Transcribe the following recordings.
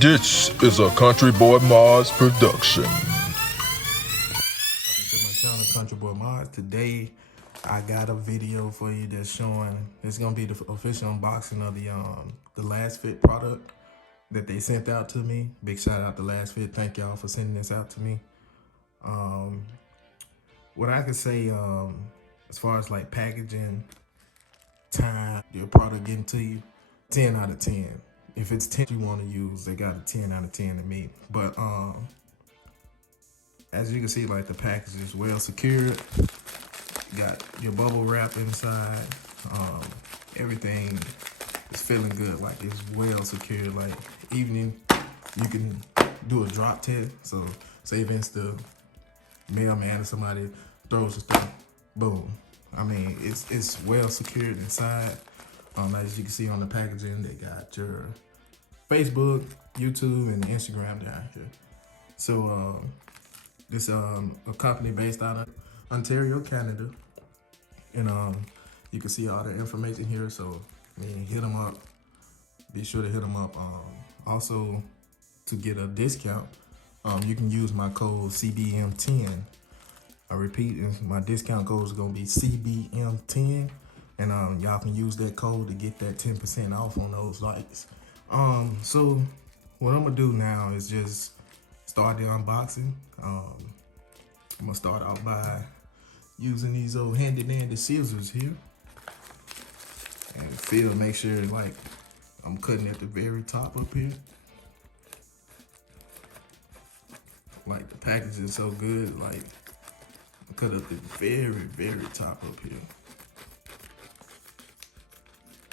This is a CountryBoyModz production. Welcome to my channel, CountryBoyModz. Today, I got a video for you that's showing. It's gonna be the official unboxing of the Lasfit product that they sent out to me. Big shout out to Lasfit. Thank y'all for sending this out to me. What I could say, as far as like packaging, time, your product getting to you, 10 out of 10. If it's 10 you want to use, they got a 10 out of 10 to me. But as you can see, like the package is well secured. You got your bubble wrap inside. Everything is feeling good. Like it's well secured. Like even you can do a drop test. So say if the mailman or somebody throws the stuff, boom. I mean, it's well secured inside. As you can see on the packaging, they got your Facebook, YouTube, and Instagram down here. So this a company based out of Ontario, Canada, and you can see all the information here. So hit them up. Be sure to hit them up. Also, to get a discount, you can use my code CBM10. I repeat, my discount code is gonna be CBM10. And y'all can use that code to get that 10% off on those lights. So what I'm gonna do now is just start the unboxing. I'm gonna start out by using these old handy dandy scissors here. And make sure like I'm cutting at the very top up here. Like the package is so good, like I cut up the very top up here.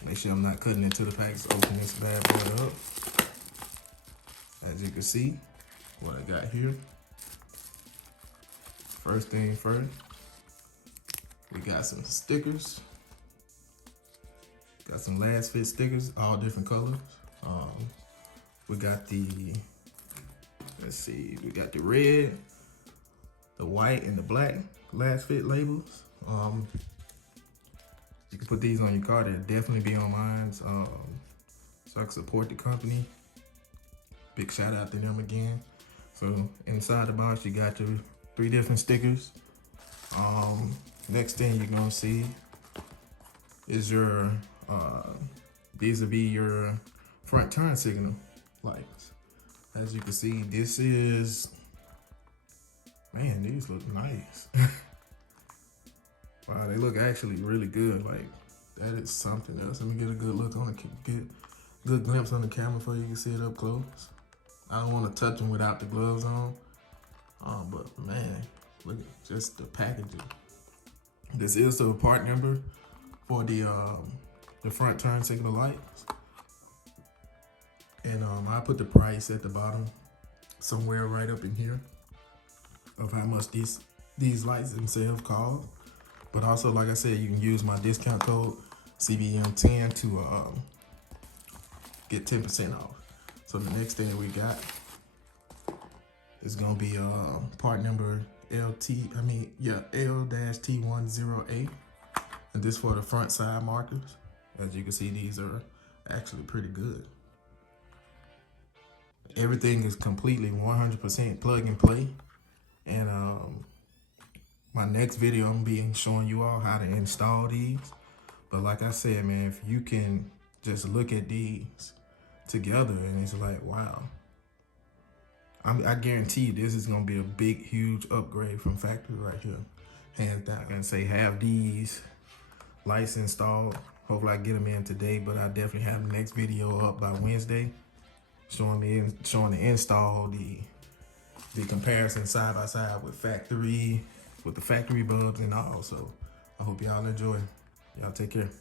Make sure I'm not cutting into the package. Open this bad boy up. As you can see, what I got here. First thing first, we got some stickers. Got some Lasfit stickers, all different colors. We got the, let's see, we got the red, the white, and the black Lasfit labels. You can put these on your car. They'll definitely be on mine, so I can support the company. Big shout out to them again. So inside the box, you got your 3 different stickers. Next thing you're gonna see is your these will be your front turn signal lights. As you can see, this is, man, these look nice. Wow, they look actually really good. Like that is something else. Let me get a good look on the, get a good glimpse on the camera so you can see it up close. I don't want to touch them without the gloves on. But man, look at just the packaging. This is the part number for the front turn signal lights. And I put the price at the bottom, somewhere right up in here, of how much these lights themselves cost. But also, like I said, you can use my discount code CBM10 to get 10% off. So the next thing we got is gonna be part number L-T-108, and this for the front side markers. As you can see, these are actually pretty good. Everything is completely 100% plug and play, and my next video, I'm be showing you all how to install these. But like I said, man, if you can just look at these together and it's like, wow. I guarantee you this is gonna be a big, huge upgrade from factory right here. Hands down. I can say have these lights installed. Hopefully I get them in today, but I definitely have the next video up by Wednesday. Showing the install, the comparison side by side with the factory bulbs and all. So I hope y'all enjoy. Y'all take care.